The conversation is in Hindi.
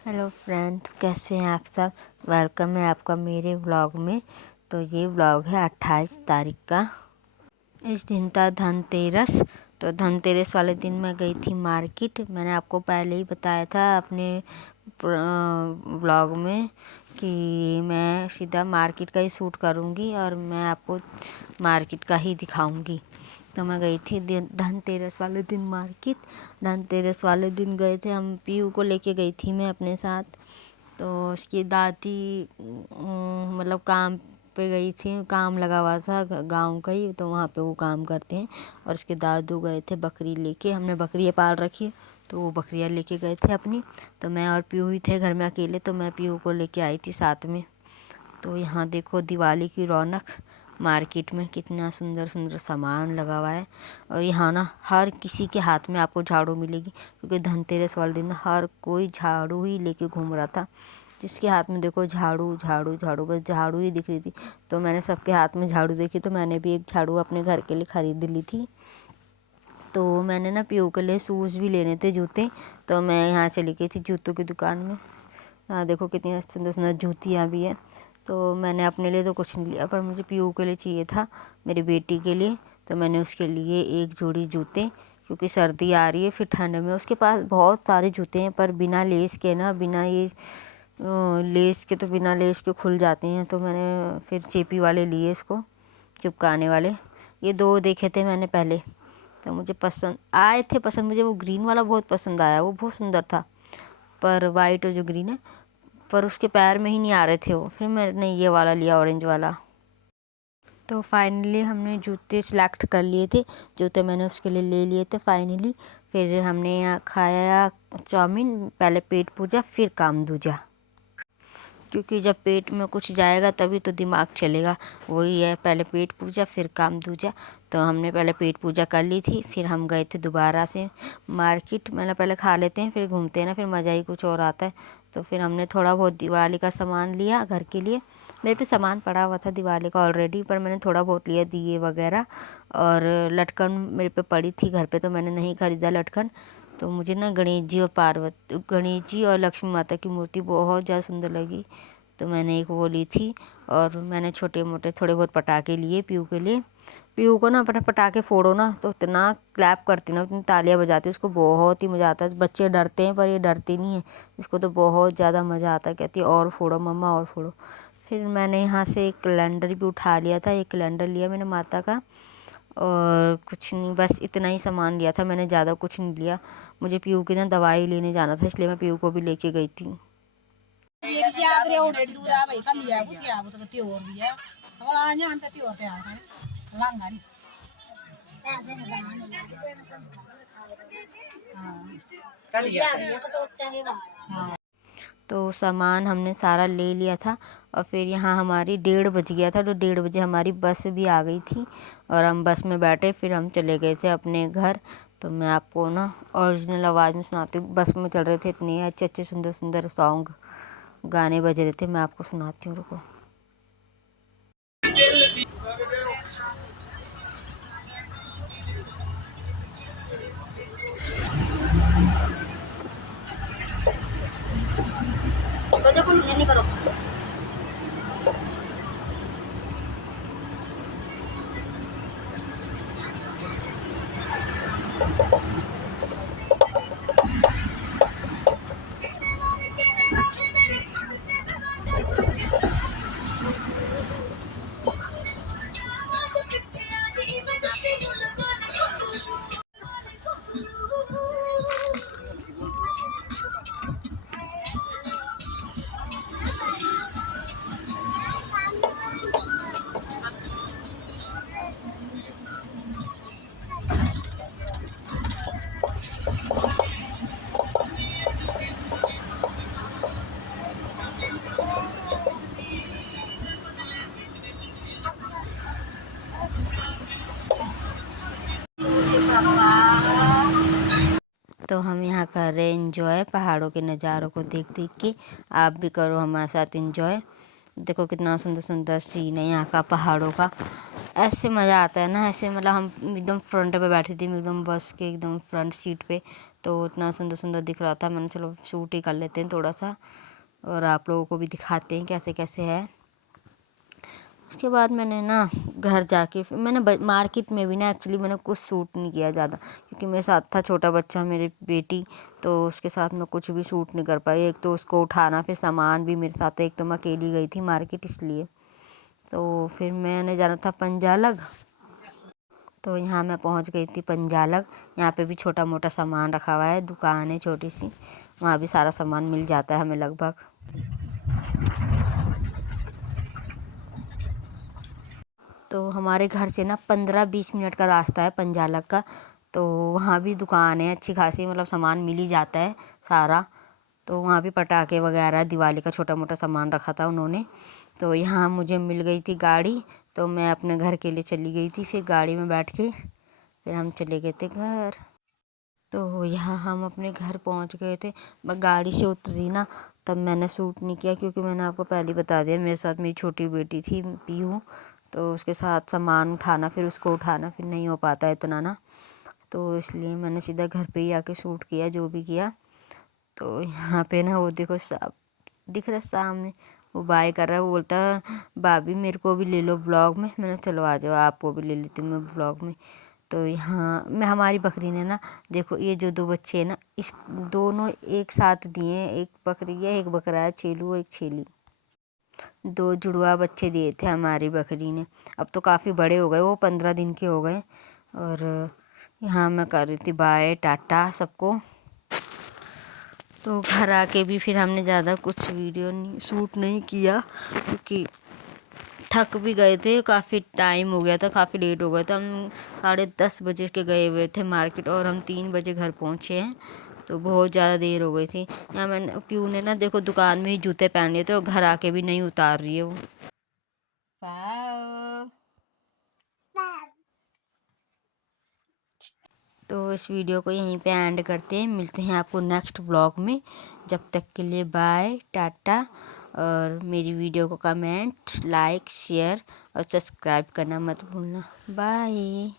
हेलो फ्रेंड, कैसे हैं आप सब। वेलकम है आपका मेरे व्लॉग में। तो ये व्लॉग है 28 तारीख का। इस दिन था धनतेरस। तो धनतेरस वाले दिन मैं गई थी मार्केट। मैंने आपको पहले ही बताया था अपने व्लॉग में कि मैं सीधा मार्केट का ही शूट करूँगी और मैं आपको मार्केट का ही दिखाऊँगी। तो मैं गई थी धनतेरस वाले दिन मार्केट। धनतेरस वाले दिन गए थे हम, पीहू को लेके गई थी मैं अपने साथ। तो उसकी दादी मतलब काम पे गई थी, काम लगा हुआ था गांव का ही, तो वहाँ पे वो काम करते हैं। और उसके दादू गए थे बकरी लेके। हमने बकरियाँ पाल रखी है तो वो बकरियाँ लेके गए थे अपनी। तो मैं और पीहू ही थे घर में अकेले, तो मैं पीहू को लेके आई थी साथ में। तो यहाँ देखो दिवाली की रौनक, मार्केट में कितना सुंदर सुंदर सामान लगा हुआ है। और यहाँ ना हर किसी के हाथ में आपको झाड़ू मिलेगी, क्योंकि धनतेरस वाले दिन हर कोई झाड़ू ही लेके घूम रहा था। जिसके हाथ में देखो झाड़ू झाड़ू झाड़ू, बस झाड़ू ही दिख रही थी। तो मैंने सबके हाथ में झाड़ू देखी, तो मैंने भी एक झाड़ू अपने घर के लिए ख़रीद ली थी। तो मैंने ना पीहू के लिए शूज़ भी लेने थे, जूते। तो मैं यहाँ चली गई थी जूतों की दुकान में। हाँ देखो कितनी सुंदर सुंदर जूतियाँ भी हैं। तो मैंने अपने लिए तो कुछ नहीं लिया, पर मुझे पीहू के लिए चाहिए था, मेरी बेटी के लिए। तो मैंने उसके लिए एक जोड़ी जूते, क्योंकि सर्दी आ रही है, फिर ठंड में उसके पास बहुत सारे जूते हैं, पर बिना लेस के ना, बिना ये लेस के, तो बिना लेस के खुल जाते हैं। तो मैंने फिर चेपी वाले लिए, इसको चिपकाने वाले। ये दो देखे थे मैंने पहले, तो मुझे पसंद आए थे। पसंद मुझे वो ग्रीन वाला बहुत पसंद आया, वो बहुत सुंदर था। पर वाइट और जो ग्रीन है, पर उसके पैर में ही नहीं आ रहे थे वो। फिर मैंने ये वाला लिया, ऑरेंज वाला। तो फाइनली हमने जूते सिलेक्ट कर लिए थे, जूते मैंने उसके लिए ले लिए थे फाइनली। फिर हमने यहाँ खाया चाउमीन, पहले पेट पूजा फिर काम दूजा। क्योंकि जब पेट में कुछ जाएगा तभी तो दिमाग चलेगा, वही है, पहले पेट पूजा फिर काम दूजा। तो हमने पहले पेट पूजा कर ली थी, फिर हम गए थे दोबारा से मार्केट। मैंने पहले खा लेते हैं फिर घूमते हैं ना, फिर मज़ा ही कुछ और आता है। तो फिर हमने थोड़ा बहुत दिवाली का सामान लिया घर के लिए। मेरे पे सामान पड़ा हुआ था दिवाली का ऑलरेडी, पर मैंने थोड़ा बहुत लिया, दिए वगैरह। और लटकन मेरे पे पड़ी थी घर पे, तो मैंने नहीं खरीदा लटकन। तो मुझे ना गणेश जी और लक्ष्मी माता की मूर्ति बहुत ज़्यादा सुंदर लगी, तो मैंने एक वो ली थी। और मैंने छोटे मोटे थोड़े बहुत पटाखे लिए पीहू के लिए। पीहू को ना अपने पटाखे फोड़ो ना तो इतना क्लैप करती ना, उतनी तालियां बजाती, उसको बहुत ही मज़ा आता है। बच्चे डरते हैं पर ये डरती नहीं है, इसको तो बहुत ज़्यादा मज़ा आता है। कहती है और फोड़ो मम्मा और फोड़ो। फिर मैंने यहाँ से एक कैलेंडर भी उठा लिया था, एक कैलेंडर लिया मैंने माता का। और कुछ नहीं, बस इतना ही सामान लिया था मैंने, ज़्यादा कुछ नहीं लिया। मुझे पीहू की ना दवाई लेने जाना था, इसलिए मैं पीहू को भी लेके गई थी। तो सामान हमने सारा ले लिया था। और फिर यहाँ हमारी 1:30 बज गया था, तो 1:30 बजे हमारी बस भी आ गई थी। और हम बस में बैठे, फिर हम चले गए थे अपने घर। तो मैं आपको ना ओरिजिनल आवाज़ में सुनाती हूँ। बस में चल रहे थे, इतने अच्छे अच्छे सुंदर सुंदर सॉन्ग गाने बज रहे थे, मैं आपको सुनाती हूँ, रुको। नहीं करो। तो हम यहाँ कर रहे एंजॉय पहाड़ों के नज़ारों को देख देख के। आप भी करो हमारे साथ एंजॉय। देखो कितना सुंदर सुंदर सीन है यहाँ का पहाड़ों का। ऐसे मज़ा आता है ना, ऐसे मतलब हम एकदम फ्रंट पे बैठी थी, एकदम बस के एकदम फ्रंट सीट पे। तो इतना सुंदर सुंदर दिख रहा था, मैंने चलो शूट ही कर लेते हैं थोड़ा सा और आप लोगों को भी दिखाते हैं कैसे कैसे है। उसके बाद मैंने ना घर जाके फिर मैंने मार्केट में भी ना एक्चुअली मैंने कुछ शूट नहीं किया ज़्यादा, क्योंकि मेरे साथ था छोटा बच्चा मेरी बेटी, तो उसके साथ मैं कुछ भी शूट नहीं कर पाई। एक तो उसको उठाना, फिर सामान भी मेरे साथ है, एक तो मैं अकेली गई थी मार्केट इसलिए। तो फिर मैंने जाना था पंजालग, तो यहाँ मैं पहुँच गई थी पंजालग। यहाँ पे भी छोटा मोटा सामान रखा हुआ है, दुकान है छोटी सी, वहाँ भी सारा सामान मिल जाता है हमें लगभग। तो हमारे घर से ना 15-20 मिनट का रास्ता है पंजालक का। तो वहाँ भी दुकान है अच्छी खासी, मतलब सामान मिल ही जाता है सारा। तो वहाँ भी पटाखे वगैरह दिवाली का छोटा मोटा सामान रखा था उन्होंने। तो यहाँ मुझे मिल गई थी गाड़ी, तो मैं अपने घर के लिए चली गई थी। फिर गाड़ी में बैठ के फिर हम चले गए थे घर। तो यहाँ हम अपने घर पहुँच गए थे। मैं गाड़ी से उतरी ना, तब मैंने शूट नहीं किया, क्योंकि मैंने आपको पहले ही बता दिया मेरे साथ मेरी छोटी बेटी थी पीहू, तो उसके साथ सामान उठाना फिर उसको उठाना फिर नहीं हो पाता इतना ना, तो इसलिए मैंने सीधा घर पे ही आके शूट किया जो भी किया। तो यहाँ पे ना वो देखो साहब दिख रहा है सामने, वो बाय कर रहा है, वो बोलता है भाभी मेरे को भी ले लो ब्लॉग में। मैंने चलो आ जाओ आपको भी ले लेती हूँ मैं ब्लॉग में। तो यहाँ मैं हमारी बकरी ने ना, देखो ये जो 2 बच्चे हैं ना, इस दोनों एक साथ दिए हैं, एक बकरी है एक बकरा है, छेलू और एक छेली। 2 जुड़वा बच्चे दिए थे हमारी बकरी ने। अब तो काफ़ी बड़े हो गए, वो 15 दिन के हो गए। और यहाँ मैं कर रही थी बाय टाटा सबको। तो घर आके भी फिर हमने ज़्यादा कुछ वीडियो नहीं शूट नहीं किया, क्योंकि थक भी गए थे, काफ़ी टाइम हो गया था, काफ़ी लेट हो गया था। हम 10:30 बजे के गए हुए थे मार्केट और हम 3 बजे घर पहुँचे हैं, तो बहुत ज़्यादा देर हो गई थी। यहाँ मैंने प्यू ने ना देखो दुकान में ही जूते पहन लिए थे और घर आके भी नहीं उतार रही है वो। तो इस वीडियो को यहीं पे एंड करते हैं, मिलते हैं आपको नेक्स्ट ब्लॉग में। जब तक के लिए बाय टाटा। और मेरी वीडियो को कमेंट लाइक शेयर और सब्सक्राइब करना मत भूलना। बाय।